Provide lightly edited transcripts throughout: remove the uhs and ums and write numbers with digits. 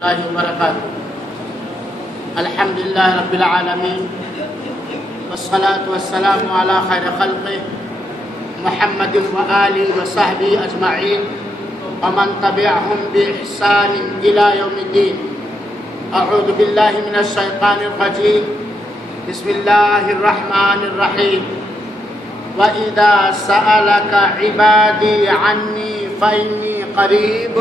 الله وبركاته. الحمد لله رب العالمين والصلاة والسلام على خير خلقه محمد وآله وصحبه أجمعين ومن تبعهم بإحسان إلى يوم الدين. أعوذ بالله من الشيطان الرجيم. بسم الله الرحمن الرحيم. وإذا سألك عبادي عني فإني قريب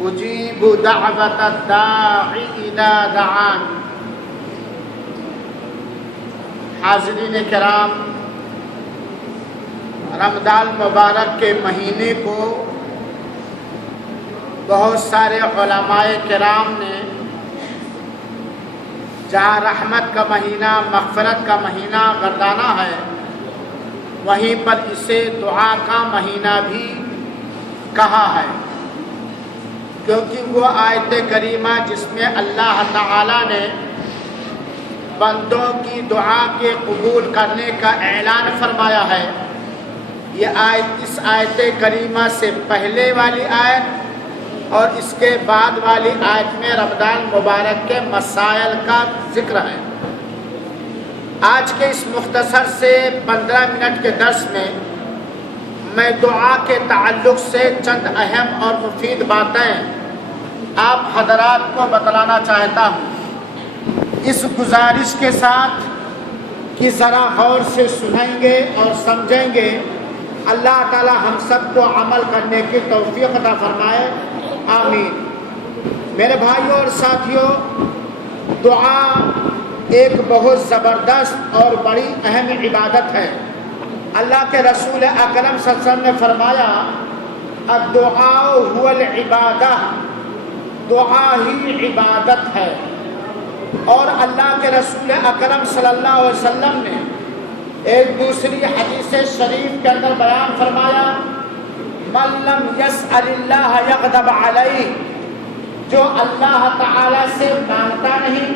اجیب دعوت الداعی اذا دعان. حاضرین کرام، رمضان مبارک کے مہینے کو بہت سارے علماء کرام نے جہاں رحمت کا مہینہ، مغفرت کا مہینہ گردانا ہے، وہیں پر اسے دعا کا مہینہ بھی کہا ہے، کیونکہ وہ آیت کریمہ جس میں اللہ تعالیٰ نے بندوں کی دعا کے قبول کرنے کا اعلان فرمایا ہے، یہ آیت اس آیت کریمہ سے پہلے والی آیت اور اس کے بعد والی آیت میں رمضان مبارک کے مسائل کا ذکر ہے۔ آج کے اس مختصر سے 15 منٹ کے درس میں میں دعا کے تعلق سے چند اہم اور مفید باتیں آپ حضرات کو بتلانا چاہتا ہوں، اس گزارش کے ساتھ کہ ذرا غور سے سنیں گے اور سمجھیں گے۔ اللہ تعالی ہم سب کو عمل کرنے کی توفیق عطا فرمائے، آمین۔ میرے بھائیوں اور ساتھیوں، دعا ایک بہت زبردست اور بڑی اہم عبادت ہے۔ اللہ کے رسول اکرم صلی اللہ علیہ وسلم نے فرمایا، الدعاء هو العبادہ، دعا ہی عبادت ہے۔ اور اللہ کے رسول اکرم صلی اللہ علیہ وسلم نے ایک دوسری حدیث شریف کے اندر بیان فرمایا، من لم یسأل اللہ یغضب علیہ، جو اللہ تعالیٰ سے مانگتا نہیں،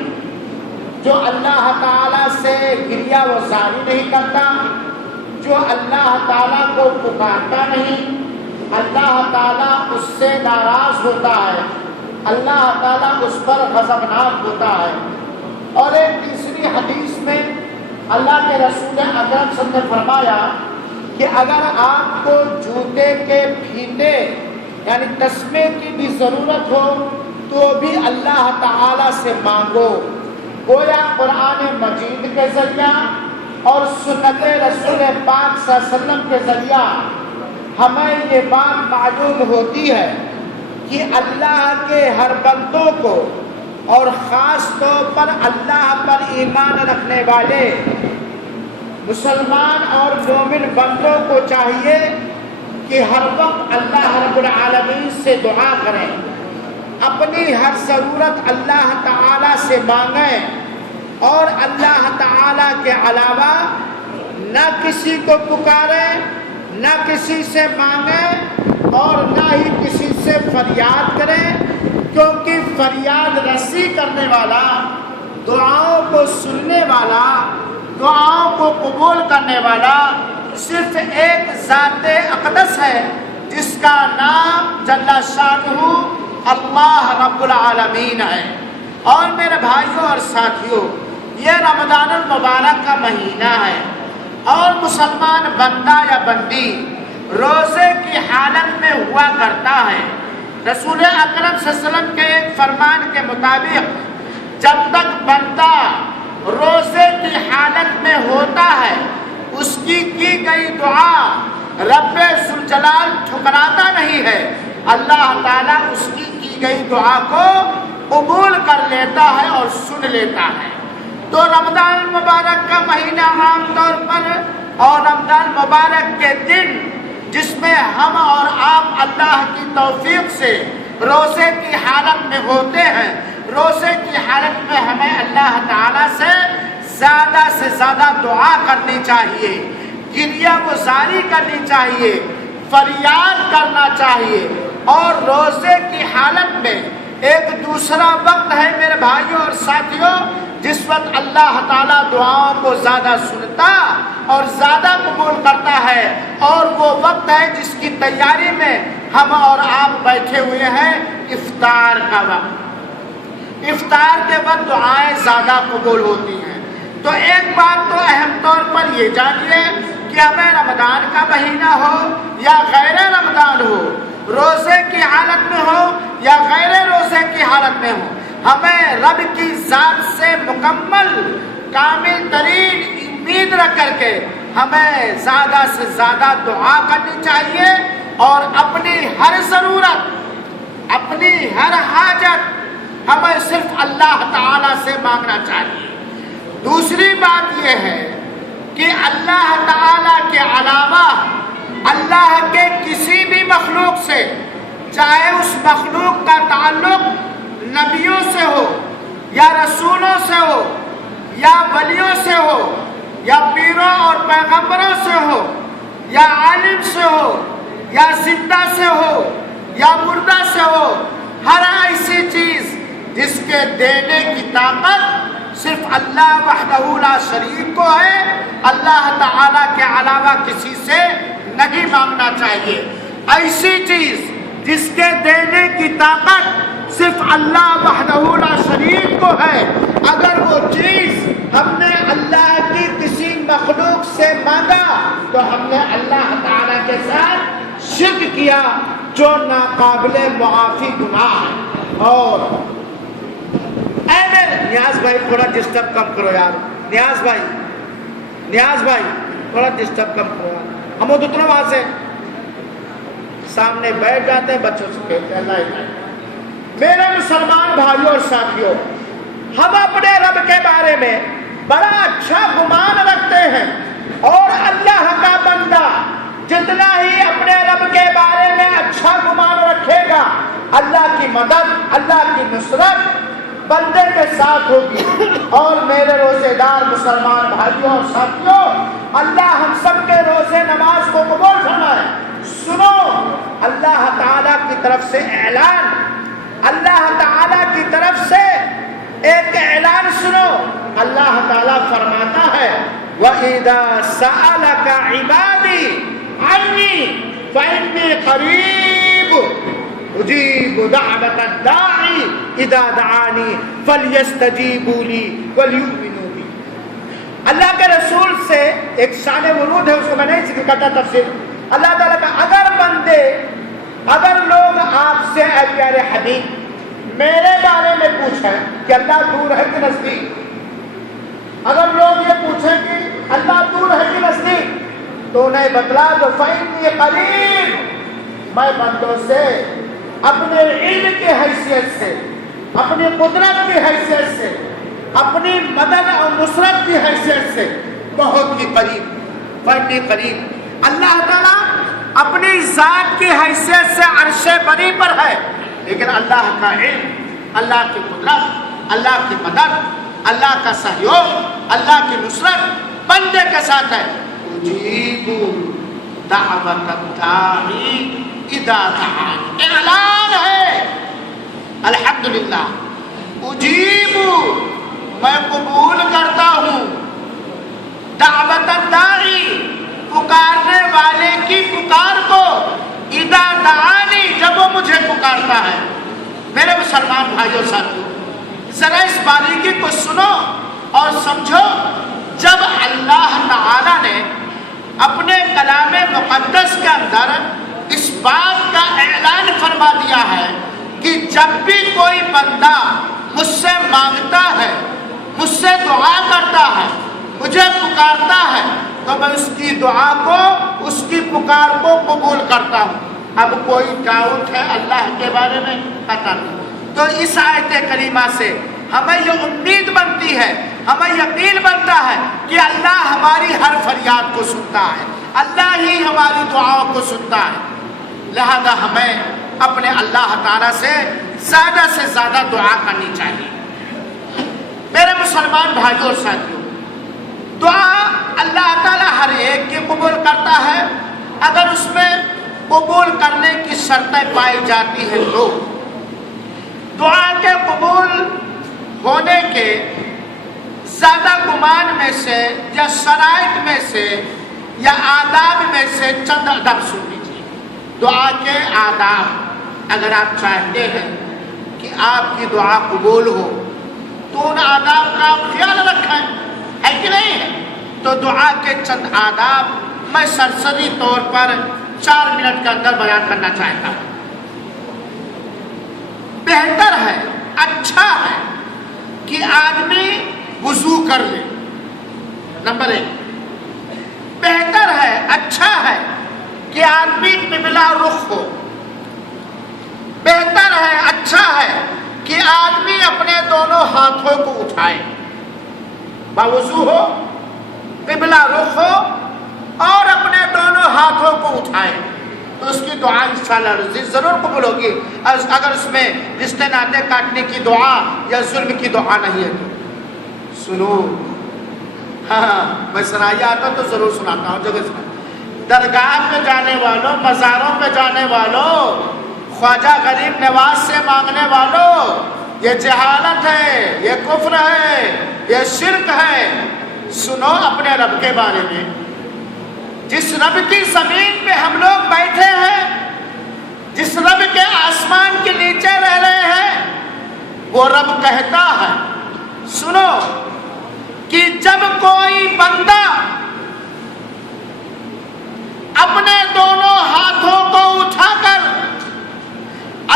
جو اللہ تعالیٰ سے گریہ و زاری نہیں کرتا، جو اللہ تعالیٰ کو پکارتا نہیں، اللہ تعالیٰ اس سے ناراض ہوتا ہے، اللہ تعالیٰ اس پر غضبناک ہوتا ہے۔ اور ایک تیسری حدیث میں اللہ کے رسول اکرم صلی اللہ علیہ وسلم نے فرمایا کہ اگر آپ کو جوتے کے پھیتے یعنی تسمے کی بھی ضرورت ہو تو بھی اللہ تعالیٰ سے مانگو۔ گویا قرآن مجید کے ذریعہ اور سنت رسول پاک صلی اللہ علیہ وسلم کے ذریعہ ہمیں یہ بات معلوم ہوتی ہے کہ اللہ کے ہر بندوں کو اور خاص طور پر اللہ پر ایمان رکھنے والے مسلمان اور مومن بندوں کو چاہیے کہ ہر وقت اللہ رب العالمین سے دعا کریں، اپنی ہر ضرورت اللہ تعالیٰ سے مانگیں، اور اللہ تعالیٰ کے علاوہ نہ کسی کو پکاریں، نہ کسی سے مانگیں اور نہ ہی کسی سے فریاد کریں، کیونکہ فریاد رسی کرنے والا، دعاؤں کو سننے والا، دعاؤں کو قبول کرنے والا صرف ایک ذات اقدس ہے، جس کا نام جل شانہ اللہ رب العالمین ہے۔ اور میرے بھائیوں اور ساتھیوں، یہ رمضان المبارک کا مہینہ ہے اور مسلمان بندہ یا بندی روزے کی حالت میں ہوا کرتا ہے۔ رسول اکرم صلی اللہ علیہ وسلم کے ایک فرمان کے مطابق جب تک بندہ روزے کی حالت میں ہوتا ہے، اس کی گئی دعا رب ذوالجلال ٹھکراتا نہیں ہے، اللہ تعالیٰ اس کی گئی دعا کو قبول کر لیتا ہے اور سن لیتا ہے۔ تو رمضان المبارک کا مہینہ عام طور پر اور رمضان مبارک کے دن جس میں ہم اور آپ اللہ کی توفیق سے روزے کی حالت میں ہوتے ہیں، روزے کی حالت میں ہمیں اللہ تعالیٰ سے زیادہ دعا کرنی چاہیے، گریہ گزاری کرنی چاہیے، فریاد کرنا چاہیے۔ اور روزے کی حالت میں ایک دوسرا وقت ہے میرے بھائیوں اور ساتھیوں، جس وقت اللہ تعالیٰ دعاؤں کو زیادہ سنتا اور زیادہ قبول کرتا ہے، اور وہ وقت ہے جس کی تیاری میں ہم اور آپ بیٹھے ہوئے ہیں، افطار کا وقت۔ افطار کے وقت دعائیں زیادہ قبول ہوتی ہیں۔ تو ایک بات تو اہم طور پر یہ جانیے کہ ہمیں رمضان کا مہینہ ہو یا غیر رمضان ہو، روزے کی حالت میں ہو یا غیر روزے کی حالت میں ہو، ہمیں رب کی ذات سے مکمل کامل ترین امید رکھ کر کے ہمیں زیادہ سے زیادہ دعا کرنی چاہیے اور اپنی ہر ضرورت، اپنی ہر حاجت ہمیں صرف اللہ تعالیٰ سے مانگنا چاہیے۔ دوسری بات یہ ہے کہ اللہ تعالیٰ کے علاوہ اللہ کے کسی بھی مخلوق سے، چاہے اس مخلوق کا تعلق نبیوں سے ہو یا رسولوں سے ہو یا ولیوں سے ہو یا پیروں اور پیغمبروں سے ہو یا عالم سے ہو یا زندہ سے ہو یا مردہ سے ہو، ہر ایسی چیز جس کے دینے کی طاقت صرف اللہ وحدہ لا شریک کو ہے، اللہ تعالیٰ کے علاوہ کسی سے نہیں مانگنا چاہیے۔ ایسی چیز جس کے دینے کی طاقت صرف اللہ وحدہ لا شریک کو ہے، اگر وہ چیز ہم نے اللہ کی کسی مخلوق سے مانگا تو ہم نے اللہ تعالیٰ کے ساتھ شرک کیا، جو ناقابل معافی گناہ ہے۔ اور اے میرے نیاز بھائی تھوڑا ڈسٹرب کم کرو یار، نیاز بھائی تھوڑا ڈسٹرب کم کرو یار، ہم اتنا وہاں سے سامنے بیٹھ جاتے ہیں، بچوں سے کہتے ہیں اللہ۔ میرے مسلمان بھائیوں اور ساتھیوں، ہم اپنے رب کے بارے میں بڑا اچھا گمان رکھتے ہیں، اور اللہ کا بندہ جتنا ہی اپنے رب کے بارے میں اچھا گمان رکھے گا، اللہ کی مدد، اللہ کی نصرت بندے کے ساتھ ہوگی۔ اور میرے روزے دار مسلمان بھائیوں اور ساتھیوں، اللہ ہم سب کے روزے نماز کو قبول فرمائے۔ سنو، اللہ تعالیٰ کی طرف سے اعلان، اللہ تعالیٰ کی طرف سے ایک اعلان سنو۔ اللہ تعالیٰ فرماتا ہے وَإِذَا سَأَلَكَ عِبَادِي عَنِّي فَإِنِّي قَرِيبٌ أُجِيبُ دَعْوَةَ الدَّاعِ إِذَا دَعَانِي فَلْيَسْتَجِيبُوا لِي وَلْيُؤْمِنُوا بِي۔ اللہ کے رسول سے ایک شان ورود ہے، اس کو میں نہیں ذکر کرتا تفصیل۔ اللہ تعالیٰ کا اگر لوگ آپ سے اے پیارے حبیب میرے بارے میں پوچھیں کہ اللہ دور ہے کہ نزدیک، اگر لوگ یہ پوچھیں کہ اللہ دور ہے کہ نزدیک، تو انہیں بتلا دو فَإِنِّي قَرِيبٌ، میں بندوں سے اپنے علم کی حیثیت سے، اپنی قدرت کی حیثیت سے، اپنی مدد اور نصرت کی حیثیت سے بہت ہی قریب، فَإِنِّي قَرِيب۔ اللہ تعالیٰ اپنی ذات کی حیثیت سے عرش بری پر ہے، لیکن اللہ کا علم، اللہ کی قدرت، اللہ کی مدد، اللہ کا سہیوگ، اللہ کی نصرت بندے کے ساتھ ہے۔ اجیب دعوت الداعی اذا دعان، اعلان ہے الحمدللہ، اجیب میں قبول کرتا ہوں دعوت الداعی، پکارنے والے کی پکار کو، اذا دعانی جب وہ مجھے پکارتا ہے۔ میرے مسلمان بھائیوں ساتھیوں، ذرا اس باریکی کو سنو اور سمجھو۔ جب اللہ تعالیٰ نے اپنے کلام مقدس کے اندر اس بات کا اعلان فرما دیا ہے کہ جب بھی کوئی بندہ مجھ سے مانگتا ہے، مجھ سے دعا کرتا ہے، مجھے پکارتا ہے، تو میں اس کی دعا کو، اس کی پکار کو قبول کرتا ہوں۔ اب کوئی ڈاؤٹ ہے اللہ کے بارے میں؟ پتہ نہیں۔ تو اس آیت کریمہ سے ہمیں یہ امید بنتی ہے، ہمیں یقین بنتا ہے کہ اللہ ہماری ہر فریاد کو سنتا ہے، اللہ ہی ہماری دعاؤں کو سنتا ہے۔ لہذا ہمیں اپنے اللہ تعالیٰ سے زیادہ دعا کرنی چاہیے۔ میرے مسلمان بھائیوں اور ساتھیوں، دعا اللہ تعالیٰ ہر ایک کی قبول کرتا ہے، اگر اس میں قبول کرنے کی شرطیں پائی جاتی ہیں تو دعا کے قبول ہونے کے زیادہ گمان میں سے یا شرائط میں سے یا آداب میں سے چند ادب سن لیجیے۔ دعا کے آداب اگر آپ چاہتے ہیں کہ آپ کی دعا قبول ہو، تو ان آداب کا آپ خیال رکھیں، ہے کہ نہیں ہے؟ تو دعا کے چند آداب میں سرسری طور پر 4 منٹ کے اندر بیان کرنا چاہتا ہوں۔ بہتر ہے، اچھا ہے کہ آدمی وضو کر لے، نمبر 1۔ بہتر ہے، اچھا ہے کہ آدمی قبلہ رخ ہو۔ بہتر ہے، اچھا ہے کہ آدمی اپنے دونوں ہاتھوں کو اٹھائے، باوضو ہو، قبلہ رخ ہو اور اپنے دونوں ہاتھوں کو اٹھائے، تو اس کی دعا انشاءاللہ ضرور قبول ہوگی، اگر اس میں رشتے ناطے کاٹنے کی دعا یا ظلم کی دعا نہیں ہے تو۔ سنو، ہاں میں سنائی آتا تو ضرور سناتا ہوں، جگہ سنا۔ درگاہ پہ جانے والوں، مزاروں پہ جانے والوں، خواجہ غریب نواز سے مانگنے والوں، یہ جہالت ہے، یہ کفر ہے، یہ شرک ہے۔ سنو اپنے رب کے بارے میں، جس رب کی زمین پہ ہم لوگ بیٹھے ہیں، جس رب کے آسمان کے نیچے رہ رہے ہیں، وہ رب کہتا ہے، سنو کہ جب کوئی بندہ اپنے دونوں ہاتھوں کو اٹھا کر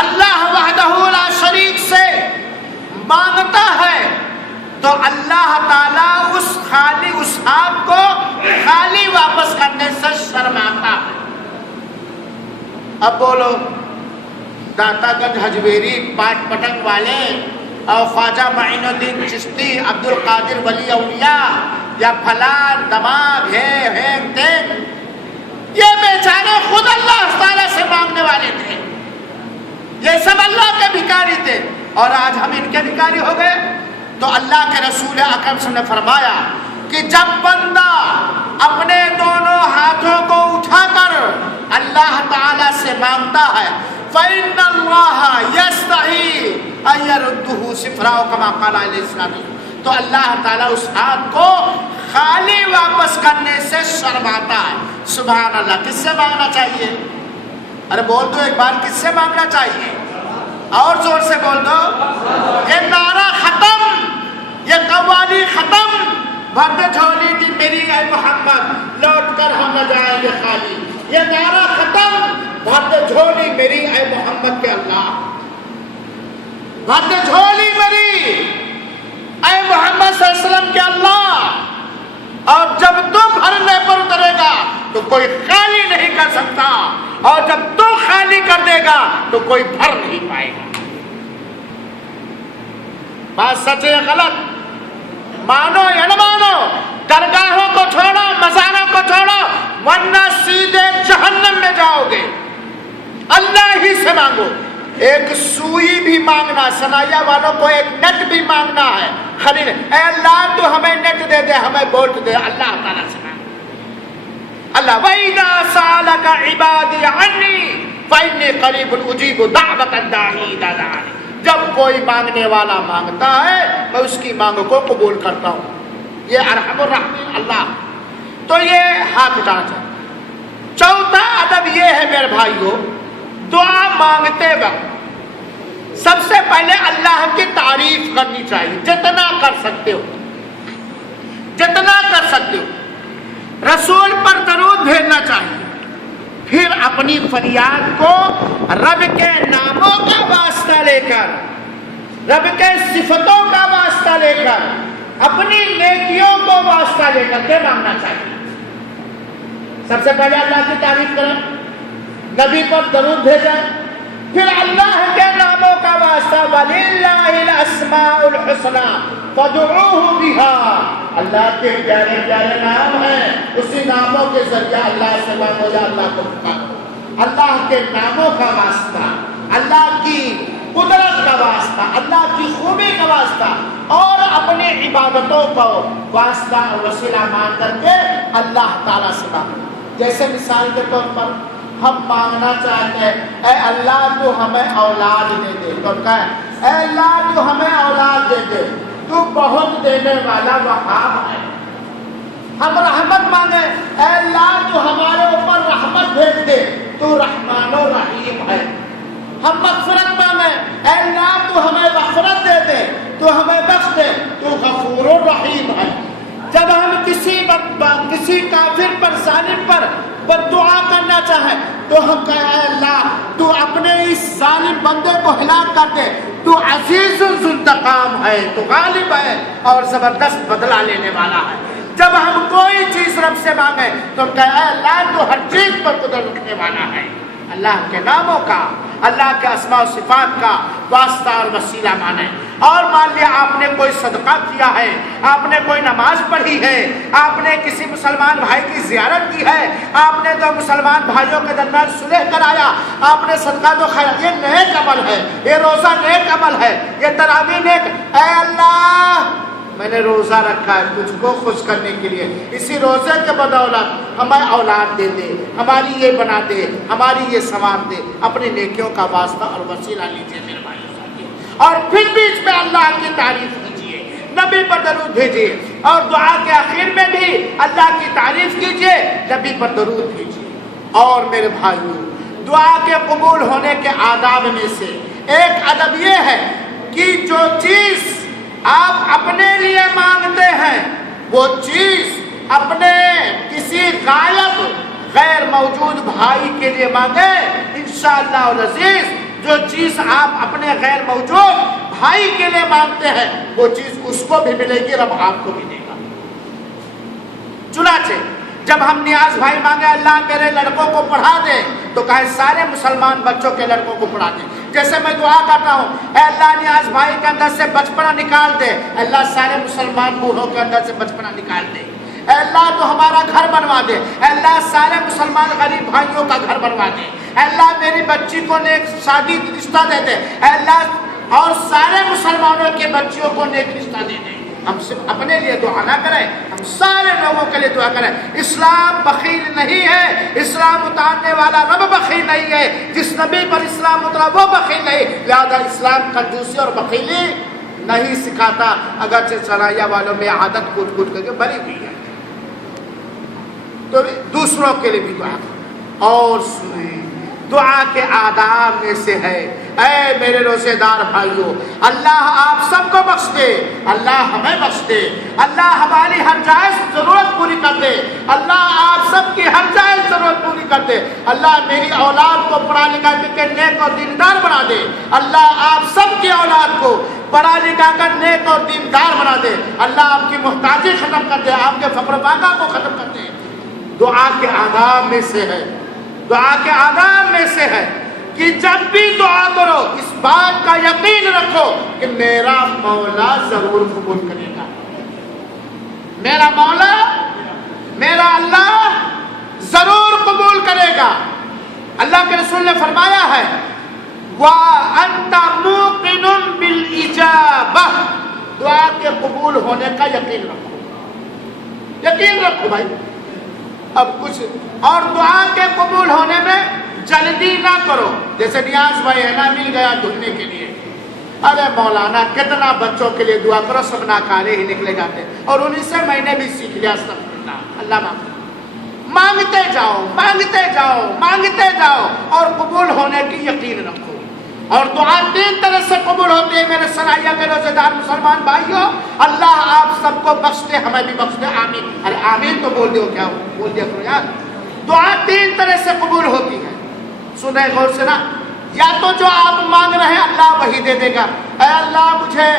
اللہ وحدہ لا شریک سے مانگتا ہے تو اللہ تعالیٰ اس ہاتھ کو خالی واپس کرنے سے شرماتا ہے۔ اب بولو، داتا گنج ہجویری پاٹ پٹنگ والے اور خواجہ معین الدین چشتی، عبد القادر ولی اولیاء یا پھلان دماغ ہے یہ بیچارے خود اللہ تعالیٰ سے مانگنے والے تھے، یہ سب اللہ کے بھکاری تھے، اور آج ہم ان کے بھکاری ہو گئے۔ تو اللہ کے رسول اکرم صلی اللہ علیہ وسلم نے فرمایا کہ جب بندہ اپنے دونوں ہاتھوں کو اٹھا کر اللہ تعالیٰ سے مانگتا ہے فَإِنَّ اللَّهَ يَسْتَحِي أَن يَرُدَّهُ صِفْرًا كَمَا قَالَ عَلَيْهِ السَّلَامُ، تو اللہ تعالیٰ اس ہاتھ کو خالی واپس کرنے سے شرماتا ہے۔ سبحان اللہ۔ کس سے مانگنا چاہیے؟ ارے بول دو ایک بار، کس سے مانگنا چاہیے؟ اور زور سے بول دو۔ یہ نعرہ ختم، یہ قوالی ختم، بھر دے جھولی دی میری اے محمد، لوٹ کر ہم نہ جائیں گے خالی۔ یہ نعرہ ختم، بھر دے جھولی میری اے محمد کے اللہ، بھر دے جھولی میری اے محمد صلی اللہ علیہ وسلم کے اللہ، اور جب تو بھرنے پر اترے گا تو کوئی خالی نہیں کر سکتا، اور جب تو خالی کر دے گا تو کوئی بھر نہیں پائے گا۔ بات سچ ہے غلط؟ مانو یا نہ مانو، درگاہوں کو چھوڑو، مزاروں کو چھوڑو، ورنہ سیدھے جہنم میں جاؤ گے۔ اللہ ہی سے مانگو۔ ایک سوئی بھی مانگنا، سنایا والوں کو ایک نیٹ بھی مانگنا ہے، خرید اے اللہ تو ہمیں نیٹ دے دے، ہمیں بولٹ دے، اللہ تعالیٰ سے مانگو۔ اللہ وَإِذَا سَأَلَكَ عِبَادِي عَنِّي فَإِنِّي قَرِيبٌ أُجِيبُ دَعْوَةَ الدَّاعِ إِذَا دَعَانِ، جب کوئی مانگنے والا مانگتا ہے میں اس کی مانگ کو قبول کرتا ہوں۔ یہ ارحم الراحمین اللہ۔ تو یہ ہاتھ اٹھانا چاہیے۔ چوتھا ادب یہ ہے میرے بھائیوں، دعا مانگتے وقت سب سے پہلے اللہ کی تعریف کرنی چاہیے، جتنا کر سکتے ہو، جتنا کر سکتے ہو۔ رسول پر درود بھیجنا چاہیے، پھر اپنی فریاد کو رب کے ناموں کا واسطہ لے کر، رب کے صفتوں کا واسطہ لے کر، اپنی نیکیوں کو واسطہ لے کر کے مانگنا چاہیے۔ سب سے پہلے اللہ کی تعریف کریں، نبی پر درود بھیجیں، پھر اللہ کے ناموں کا واسطہ وَلِلَّهِ الْأَسْمَاءُ الْحُسْنَى فَادْعُوهُ بِهَا، اللہ کے پیارے پیارے نام ہیں، اسی ناموں کے ذریعے اللہ سے مانگو یا اللہ کو پکارو۔ اللہ کے ناموں کا واسطہ، اللہ کی قدرت کا واسطہ، اللہ کی خوبی کا واسطہ، اور اپنی عبادتوں کو واسطہ اور وسیلہ مان کر کے اللہ تعالیٰ سے مانگو۔ جیسے مثال کے طور پر ہم مانگنا چاہتے ہیں اے اللہ تو ہمیں اولاد دے دے، تو کہے اے اللہ تو ہمیں اولاد دے دے، تو بہت دینے والا وہاب ہے۔ ہم رحمت مانگے اے اللہ تو ہمارے اوپر رحمت بھیج دے، تو رحمان و رحیم ہے۔ ہم مغفرت مانگے مانگے اے اللہ تو ہمیں مغفرت دے دے، تو ہمیں بخش دے، تو غفور الرحیم ہے۔ جب ہم کسی کافر پر ظالم پر دعا کرنا چاہیں تو ہم کہیں اے اللہ تو اپنے اس ظالم بندے کو ہلاک کر دے، تو عزیز ذوالانتقام ہے، تو غالب ہے اور زبردست بدلہ لینے والا ہے۔ جب ہم کوئی چیز رب سے مانگے تو ہم کہیں اے اللہ تو ہر چیز پر قدرت رکھنے والا ہے۔ اللہ کے ناموں کا، اللہ کے اسماء و صفات کا واسطہ اور وسیلہ مانیں۔ اور مان لیا آپ نے کوئی صدقہ کیا ہے، آپ نے کوئی نماز پڑھی ہے، آپ نے کسی مسلمان بھائی کی زیارت کی ہے، آپ نے تو مسلمان بھائیوں کے درمیان صلح کرایا، آپ نے صدقہ تو خیر، یہ نیک عمل ہے، یہ روزہ نیک عمل ہے، یہ تراویح نیک۔ اے اللہ میں نے روزہ رکھا ہے تجھ کو خوش کرنے کے لیے، اسی روزے کے بدولت ہمیں اولاد دے دے، ہماری یہ بنا دے، ہماری یہ ثواب دے۔ اپنی نیکیوں کا واسطہ اور وسیلہ لیجیے میرے بھائیوں ساتھیوں، اور پھر بیچ میں اللہ کی تعریف کیجیے، نبی پر درود بھیجیے، اور دعا کے آخر میں بھی اللہ کی تعریف کیجیے، نبی پر درود بھیجیے۔ اور میرے بھائیوں دعا کے قبول ہونے کے آداب میں سے ایک ادب یہ ہے کہ جو چیز آپ اپنے لیے مانگتے ہیں وہ چیز اپنے کسی غائب غیر موجود بھائی کے لیے مانگے، انشاءاللہ العزیز جو چیز آپ اپنے غیر موجود بھائی کے لیے مانگتے ہیں وہ چیز اس کو بھی ملے گی، رب آپ کو بھی دے گا۔ چنانچہ جب ہم نیاز بھائی مانگے اللہ میرے لڑکوں کو پڑھا دے تو کہیں سارے مسلمان بچوں کے لڑکوں کو پڑھا دے۔ جیسے میں دعا کرتا ہوں اے اللہ نیاز بھائی کے اندر سے بچپنا نکال دے، اللہ سارے مسلمان بوڑھوں کے اندر سے بچپنا نکال دے۔ اے اللہ تو ہمارا گھر بنوا دے، اے اللہ سارے مسلمان غریب بھائیوں کا گھر بنوا دے، اے اللہ میری بچی کو نیک شادی رشتہ دے دے، اے اللہ اور سارے مسلمانوں کے بچیوں کو نیک رشتہ دے دے۔ ہم صرف اپنے لیے دعا نہ کریں، ہم سارے لوگوں کے لیے دعا کریں۔ اسلام بخیل نہیں ہے، اسلام اتارنے والا رب بخیل نہیں ہے، جس نبی پر اسلام اترا وہ بخیل نہیں، لہذا اسلام کنجوسی اور بخیلی نہیں سکھاتا، اگرچہ سرائیہ والوں میں عادت کود کود کر کے بھری ہوئی ہے۔ تو دوسروں کے لیے بھی دعا کریں۔ اور سنیں دعا کے آداب میں سے ہے اے میرے روزے دار بھائیوں، اللہ آپ سب کو بخش دے، اللہ ہمیں بخش دے، اللہ ہماری ہر جائز ضرورت پوری کر دے، اللہ آپ سب کی ہر جائز ضرورت پوری کر دے، اللہ میری اولاد کو پڑھا لکھا کے نیک اور دیندار بنا دے، اللہ آپ سب کی اولاد کو پڑھا لکھا کر نیک اور دیندار بنا دے، اللہ آپ کی محتاجی ختم کر دے، آپ کے فقر فاقہ کو ختم کر دے۔ دعا کے آداب میں سے ہے، دعا کے آداب میں سے ہے کہ جب بھی دعا کرو اس بات کا یقین رکھو کہ میرا مولا ضرور قبول کرے گا، میرا مولا میرا اللہ ضرور قبول کرے گا۔ اللہ کے رسول نے فرمایا ہے وَأَنْتَ مُوقِنٌ بِالْإِجَابَةِ، دعا کے قبول ہونے کا یقین رکھو، یقین رکھو بھائی۔ اب کچھ اور دعا کے قبول ہونے میں جلدی نہ کرو، جیسے نیاز بھائی ہے نا مل گیا دھلنے کے لیے، ارے مولانا کتنا بچوں کے لیے دعا کرو سب ناکارے ہی نکلے جاتے، اور انہیں سے میں نے بھی سیکھ لیا استغفراللہ، اللہ مانگتے جاؤ مانگتے جاؤ مانگتے جاؤ اور قبول ہونے کی یقین رکھو۔ اور دعا تین طرح سے قبول ہوتی ہے میرے سرائیہ کے روزے دار مسلمان بھائیوں، اللہ آپ سب کو بخش دے، ہمیں بھی بخش دے، آمین۔ ارے آمین تو بول دو، کیا بول دیا کرو یار۔ دعا تین طرح سے قبول ہوتی ہے، سنیں غور سے نا، یا تو جو آپ مانگ رہے ہیں اللہ وہی دے دے گا، اے اللہ مجھے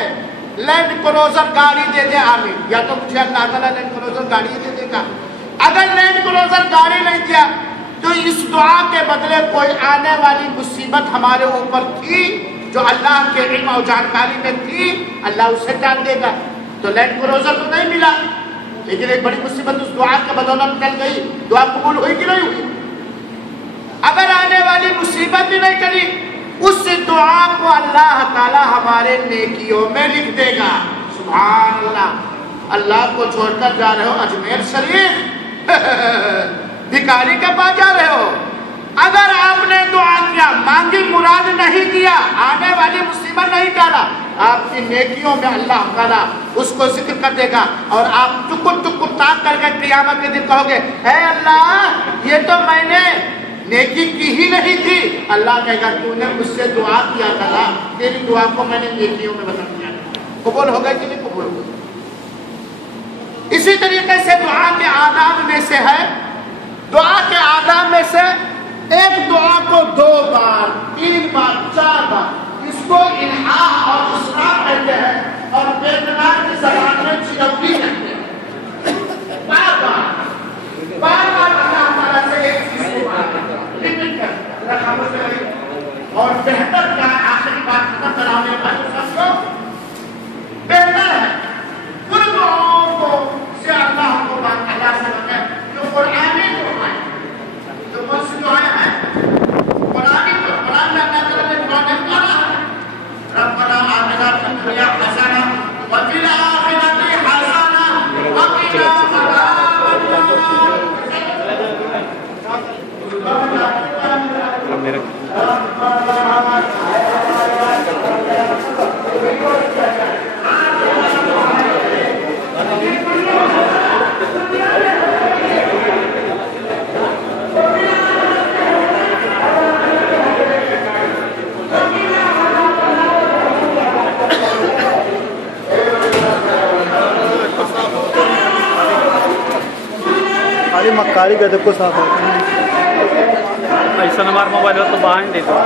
لینڈ کروزر گاڑی دے دے، آمین، یا تو مجھے اللہ تعالیٰ لینڈ کروزر گاڑی دے دے گا۔ اگر لینڈ کروزر گاڑی نہیں دیا تو اس دعا کے بدلے کوئی آنے والی مصیبت ہمارے اوپر تھی جو اللہ کے علم اور جانکاری میں تھی، اللہ اسے ڈال دے گا۔ تو لینڈ کروزر تو نہیں ملا لیکن ایک بڑی مصیبت اس دعا کے بدولت ٹل گئی، دعا قبول ہوئی کہ نہیں ہوئی؟ اگر آنے والی مصیبت بھی نہیں ٹلی اس دعا کو اللہ تعالی ہمارے نیکیوں میں لکھ دے گا۔ سبحان اللہ۔ اللہ کو چھوڑ کر جا رہے ہو اجمیر شریف، بھکاری کے پاس جا رہے ہو، اگر آپ نے دعا کیا مانگی مراد نہیں دیا، آنے والی مصیبت نہیں ڈالا، آپ کی نیکیوں میں اللہ تعالیٰ اس کو ذکر کر دے گا، اور آپ ٹکر ٹکر تاک کر کے قیامت کے دن کہو گے اے اللہ یہ تو میں نے نیکی کی ہی نہیں تھی، اللہ کہے گا تو نے مجھ سے دعا کیا تھا، تیری دعا کو میں نے نیکیوں میں بدل دیا، قبول ہوگا کہ نہیں قبول ہوگا؟ اسی طریقے سے دعا کے آداب میں سے ہے، دعا کے آداب میں سے ایک دعا کو 2 بار 3 بار 4 بار، اس کو انحاء اور اسراء کہتے ہیں، اور بیتنار کی زبان میں چنوی کہتے ہیں۔ بار بار اللہ تعالیٰ سے ایک چیز کو ریپیٹ کر اور بہتر کیا ہے، آخری بات ختم کرانے والے ساتھیوں، بہتر ہے ان دعاؤں کو سے اللہ کو اللہ سے مانگے جو قرآنی دعائیں، جو کون سی دعائیں ہیں؟ قرآن میں اللہ تعالیٰ نے دعائیں کہا ہے، ربنا آتنا فی الدنیا حسنہ وفی الآخرۃ حسنہ وقنا عذاب النار۔ مکاری گدے کو صاف ہے ایسا ہمارا موبائل ہو تو باہر دے دو۔